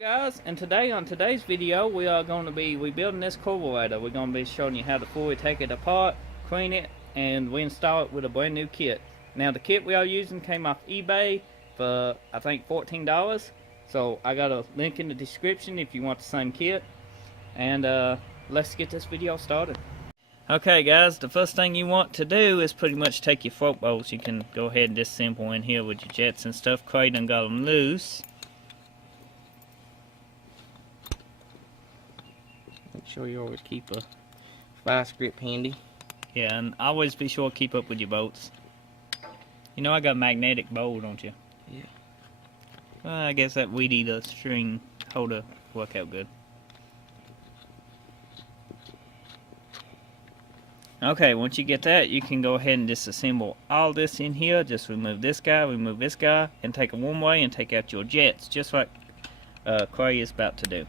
Guys, and today on today's video we are going to be rebuilding this carburetor. We're going to be showing you how to fully take it apart, clean it, and reinstall it with a brand new kit. Now the kit we are using came off eBay for I think $14, so I got a link in the description if you want the same kit. And let's get this video started. Okay guys, the first thing you want to do is pretty much take your float bolts. You can go ahead and disassemble in here with your jets and stuff. Craig done got them loose. Make sure you always keep a vice grip handy. Yeah, and always be sure to keep up with your bolts. You know I got a magnetic bolt, don't you? Yeah. Well, I guess that weedy the string holder work out good. Okay, once you get that, you can go ahead and disassemble all this in here. Just remove this guy, and take a one way and take out your jets, just like Craig is about to do.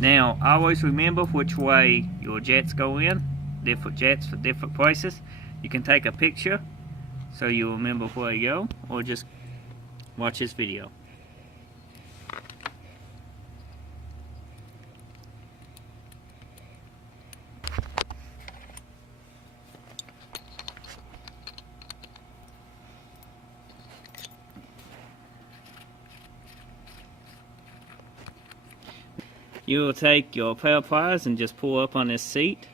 Now, always remember which way your jets go in. Different jets for different places. You can take a picture so you remember where you go, or just watch this video. You will take your pair of pliers and just pull up on this seat.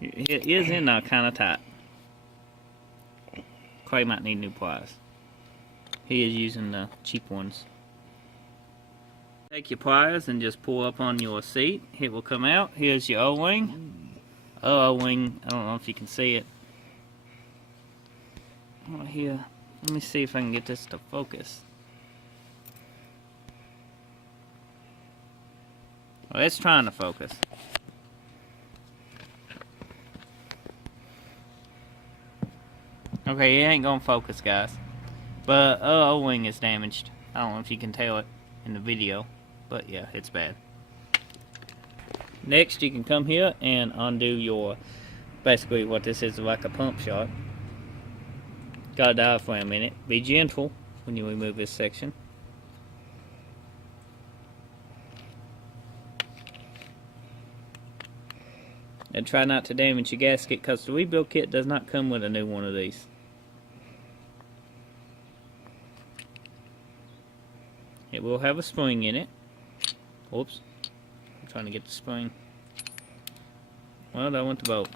It is in there kind of tight. Clay might need new pliers. He is using the cheap ones. Take your pliers and just pull up on your seat. It will come out. Here's your O-wing. O-wing, I don't know if you can see it. Right here. Let me see if I can get this to focus. Well, it's trying to focus. Okay, it ain't gonna focus, guys. But O-wing is damaged. I don't know if you can tell it in the video, but yeah, it's bad. Next, you can come here and undo your, basically what this is like a pump shot. Got a diaphragm in it. Be gentle when you remove this section. And try not to damage your gasket, because the rebuild kit does not come with a new one of these. It will have a spring in it. Oops. I'm trying to get the spring. Well, that went the bolt.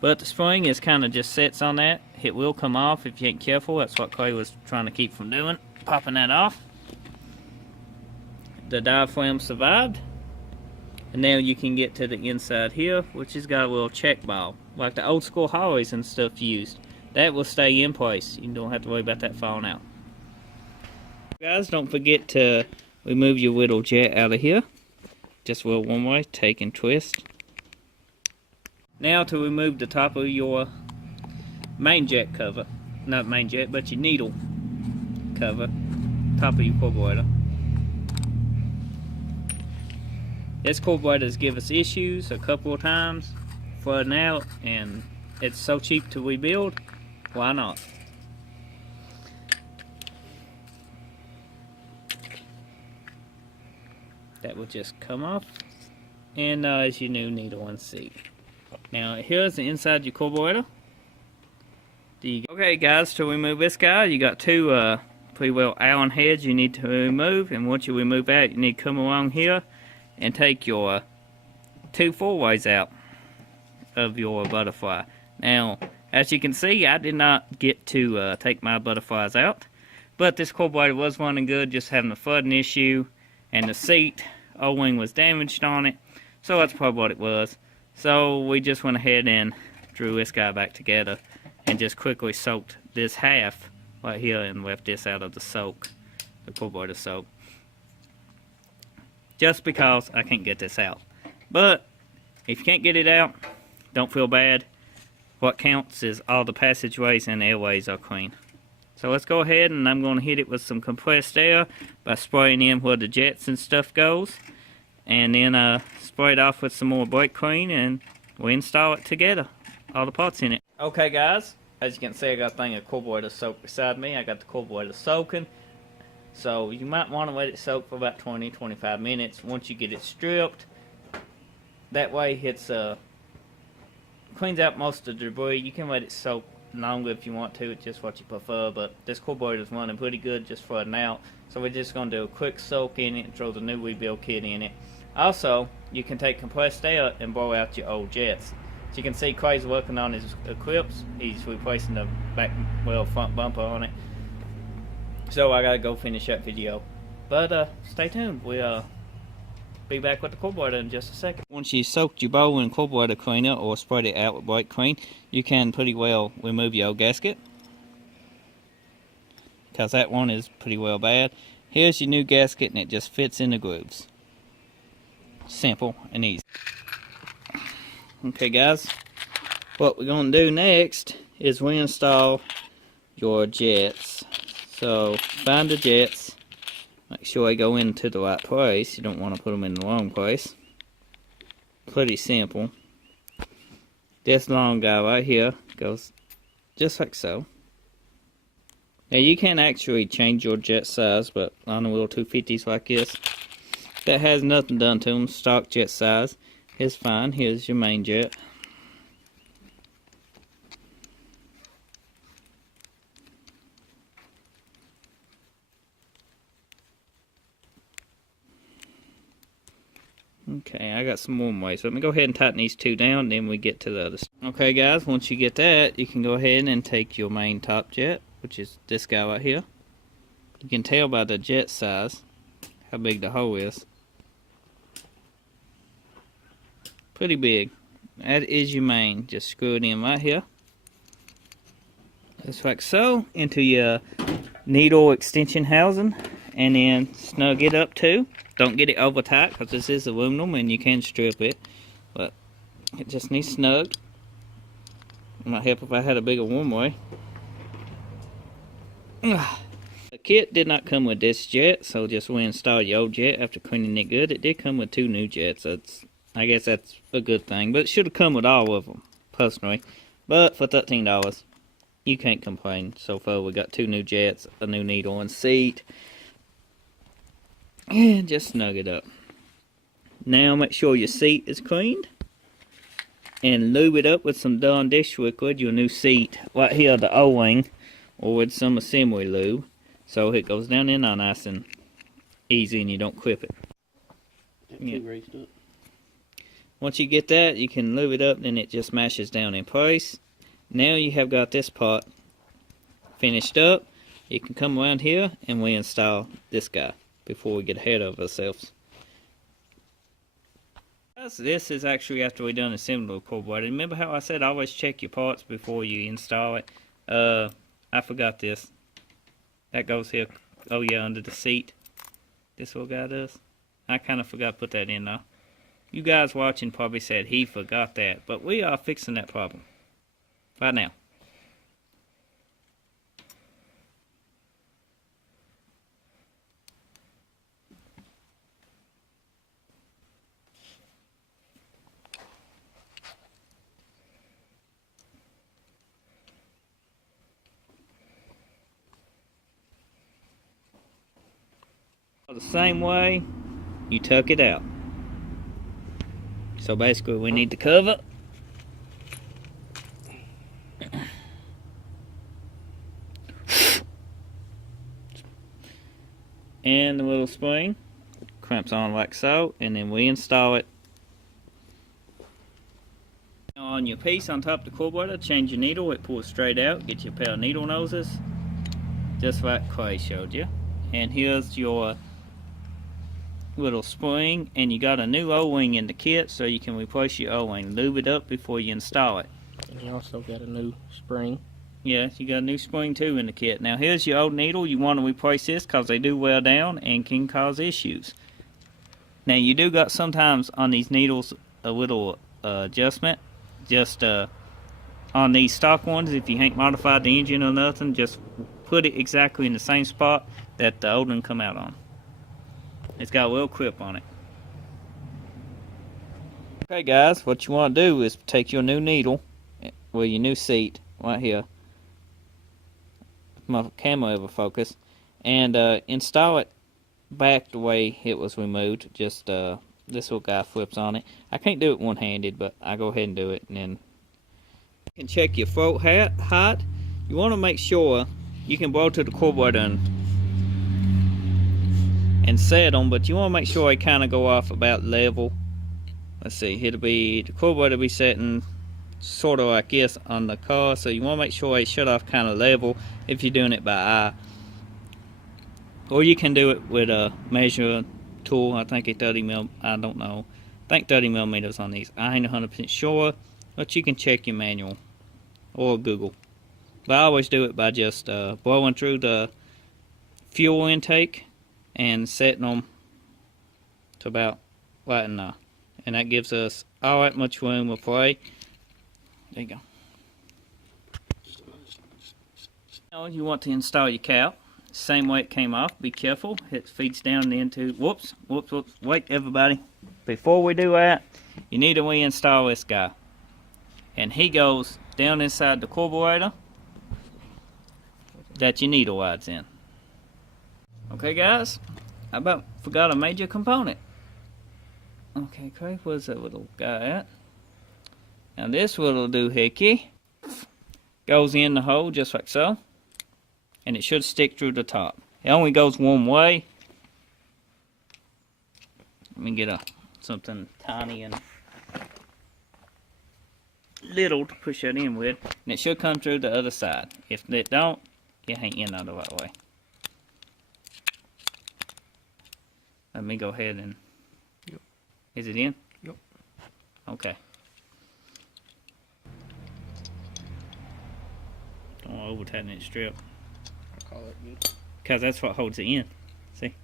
But the spring is kind of just sits on that. It will come off if you ain't careful. That's what Clay was trying to keep from doing. Popping that off. The diaphragm survived. And now you can get to the inside here, which has got a little check valve, like the old school Harleys and stuff used. That will stay in place. You don't have to worry about that falling out. Guys, don't forget to remove your little jet out of here. Just roll one way, take and twist. Now to remove the top of your main jet cover. Not main jet, but your needle cover. Top of your carburetor. This carburetor has given us issues a couple of times, flooding out, and it's so cheap to rebuild, why not? That will just come off, and is your new needle and seat. Now here's the inside of your carburetor. Okay guys, to remove this guy, you got two pretty well Allen heads you need to remove, and once you remove that, you need to come along here and take your two four-ways out of your butterfly. Now, as you can see, I did not get to take my butterflies out, but this carburetor was running good, just having a flooding issue, and the seat O-wing was damaged on it, so that's probably what it was. So we just went ahead and drew this guy back together and just quickly soaked this half right here and left this out of the soak, the carburetor soak. Just because I can't get this out. But if you can't get it out, don't feel bad. What counts is all the passageways and airways are clean. So let's go ahead, and I'm going to hit it with some compressed air by spraying in where the jets and stuff goes. And then spray it off with some more brake clean, and we install it together. All the parts in it. Okay guys, as you can see, I got a thing of carburetor soak beside me. I got the carburetor soaking. So you might want to let it soak for about 20-25 minutes once you get it stripped. That way it's cleans out most of the debris. You can let it soak longer if you want to. It's just what you prefer. But this carburetor is running pretty good just for now. So we're just going to do a quick soak in it and throw the new rebuild kit in it. Also, you can take compressed air and blow out your old jets. So you can see Clay's working on his Eclipse. He's replacing the front bumper on it. So I gotta go finish that video. But stay tuned. We'll be back with the carburetor in just a second. Once you soaked your bowl in carburetor cleaner or spread it out with brake clean, you can pretty well remove your old gasket, because that one is pretty well bad. Here's your new gasket, and it just fits in the grooves. Simple and easy. Okay guys, what we're going to do next is reinstall your jets. So find the jets, make sure they go into the right place. You don't want to put them in the wrong place. Pretty simple. This long guy right here goes just like so. Now you can actually change your jet size, but on the little 250s like this, that has nothing done to them. Stock jet size is fine. Here's your main jet. Okay, I got some more ways. So let me go ahead and tighten these two down, then we get to the others. Okay guys, once you get that, you can go ahead and take your main top jet, which is this guy right here. You can tell by the jet size how big the hole is. Pretty big. That is your main. Just screw it in right here. Just like so, into your needle extension housing, and then snug it up too. Don't get it over tight, because this is aluminum and you can strip it, but it just needs snug. It might help if I had a bigger one way. The kit did not come with this jet, so just reinstall your old jet after cleaning it good. It did come with 2 new jets, so I guess that's a good thing, but it should have come with all of them, personally. But for $13, you can't complain. So far we got 2 new jets, a new needle and seat. And just snug it up. Now make sure your seat is cleaned. And lube it up with some Dawn dish liquid, your new seat. Right here, the O-ring. Or with some assembly lube. So it goes down in there nice and easy and you don't clip it. Yeah. Once you get that, you can lube it up and it just mashes down in place. Now you have got this part finished up. You can come around here and reinstall this guy before we get ahead of ourselves. This is actually after we done assembly the carburetor. Remember how I said always check your parts before you install it? I forgot this. That goes here. Oh yeah, under the seat. This little guy does. I kind of forgot to put that in though. You guys watching probably said he forgot that, but we are fixing that problem right now. The same way you tuck it out. So basically we need the cover and the little spring clamps on like so, and then we install it on your piece on top of the carburetor. Change your needle, it pulls straight out. Get your pair of needle noses just like Clay showed you, and here's your little spring, and you got a new O-ring in the kit, so you can replace your O-ring. Lube it up before you install it. And you also got a new spring. Yeah, you got a new spring too in the kit. Now here's your old needle. You want to replace this because they do wear down and can cause issues. Now you do got sometimes on these needles a little adjustment. Just on these stock ones, if you ain't modified the engine or nothing, just put it exactly in the same spot that the old one come out on. It's got a little clip on it. Okay guys, what you want to do is take your new needle with your new seat right here, my camera ever focus, and install it back the way it was removed. Just this little guy flips on it. I can't do it one-handed, but I go ahead and do it, and then you can check your throat height. You want to make sure you can blow to the carburetor and set them, but you want to make sure they kind of go off about level. Let's see, it'll be the carburetor will be setting sort of like this on the car, so you want to make sure they shut off kind of level if you're doing it by eye. Or you can do it with a measure tool. I think it's 30 mil. I don't know. I think 30 millimeters on these. I ain't 100% sure, but you can check your manual or Google. But I always do it by just blowing through the fuel intake and setting them to about right in there. And that gives us all that much room of play. There you go. Now you want to install your cap. Same way it came off. Be careful. It feeds down into... Whoops. Wait, everybody. Before we do that, you need to reinstall this guy. And he goes down inside the carburetor that your needle rides in. Okay, guys. I about forgot a major component. Okay, Craig, where's that little guy at? Now this little doohickey goes in the hole just like so. And it should stick through the top. It only goes one way. Let me get something tiny and little to push that in with. And it should come through the other side. If it don't, it ain't in the right way. Let me go ahead and... Yep. Is it in? Yep. Okay. Don't over tighten that strip. Call it good. Because that's what holds it in. See?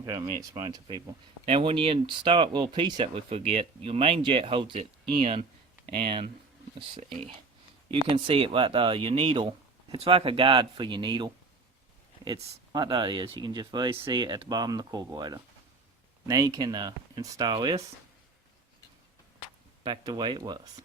Okay, let me explain to people. Now, when you install a little piece that we forget, your main jet holds it in, and let's see, you can see it right there. Your needle, it's like a guide for your needle. It's right there it is. You can just really see it at the bottom of the carburetor. Now you can install this back the way it was.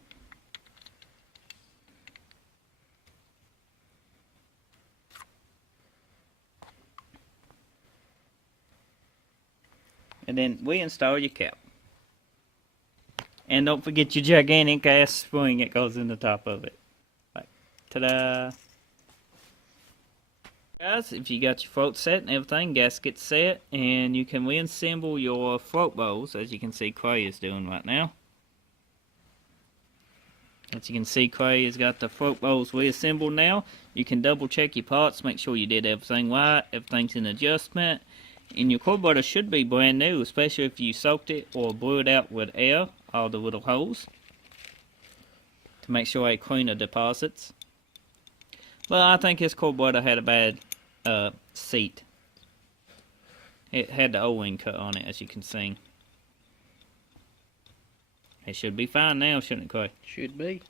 And then we install your cap. And don't forget your gigantic ass spring that goes in the top of it. Like, ta-da! Guys, if you got your float set and everything, gasket set, and you can reassemble your float bowls, as you can see Clay is doing right now. As you can see, Clay has got the float bowls reassembled now. You can double check your parts, make sure you did everything right, everything's in adjustment. And your carburetor should be brand new, especially if you soaked it or blew it out with air, all the little holes, to make sure it clean the deposits. But I think this carburetor had a bad seat. It had the O-ring cut on it, as you can see. It should be fine now, shouldn't it, Clay? Should be.